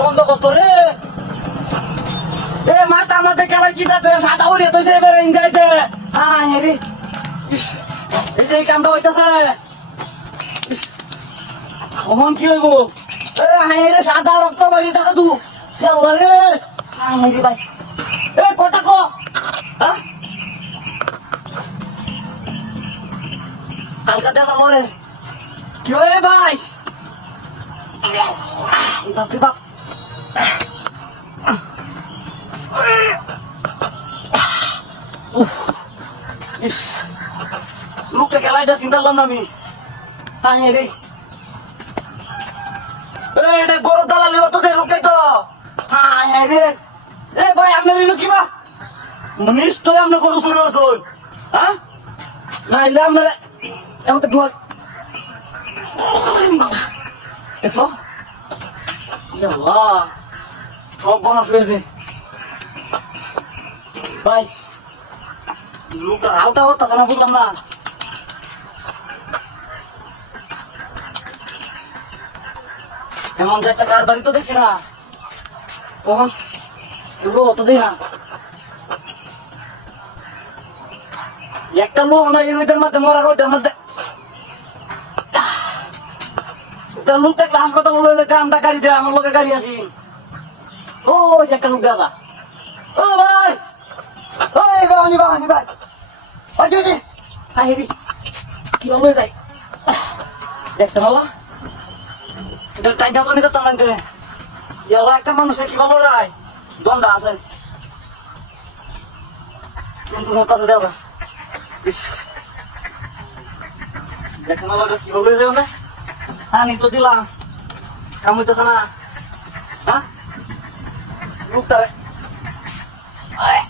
বন্ধ করতো রে মাথা মাথা খেলা কি সাদা উড়িয়ে তো যাইতে রে এই যে এই কামটা হইতেছে ওহন কি হইব রে সাদা রক্ত বাইরিতেছে তু রে রে ভাই কথা কো হালকা দেখা মরে কি হয় ভাই বাপ রে বাপ লোকটা খেলাইটা চিন্তা করলাম না আমি রে এটা গরু দালালি হতো যে লোকটাই তো রে ভাই আপনার কিবা নিশ্চয় আপনার গরু শুরু হচ্ছেন হ্যাঁ নাইলে আপনার এমন তো ঢুক দেখছো সব বনাস হয়েছে ভাই লোকটা রাউটা হতাছে না বললাম না এমন একটা কার বাড়ি তো দেখছি না কখন এগুলো অত দিই না একটা লোক না এই রোদের মধ্যে মরা রোদের মধ্যে লোক দেখলে হাসপাতাল কামটা গাড়ি দেয় আমার লোকে গাড়ি আছি ও একটা লোক দাদা ও ভাই ওই বাবানি বাবানি ভাই হেরি কি বলবে যাই দেখছে ভালো এটা টাইটা তো নিতে টানতে ইয়ালা একটা মানুষের কি বলো রায় দণ্ডা আছে কিন্তু কাছে দেওয়া দেখছে ভালো কি বলবে যাও না নি তো দিলাম কাম হইতেছে না হ্যাঁ লোকটারে হ্যাঁ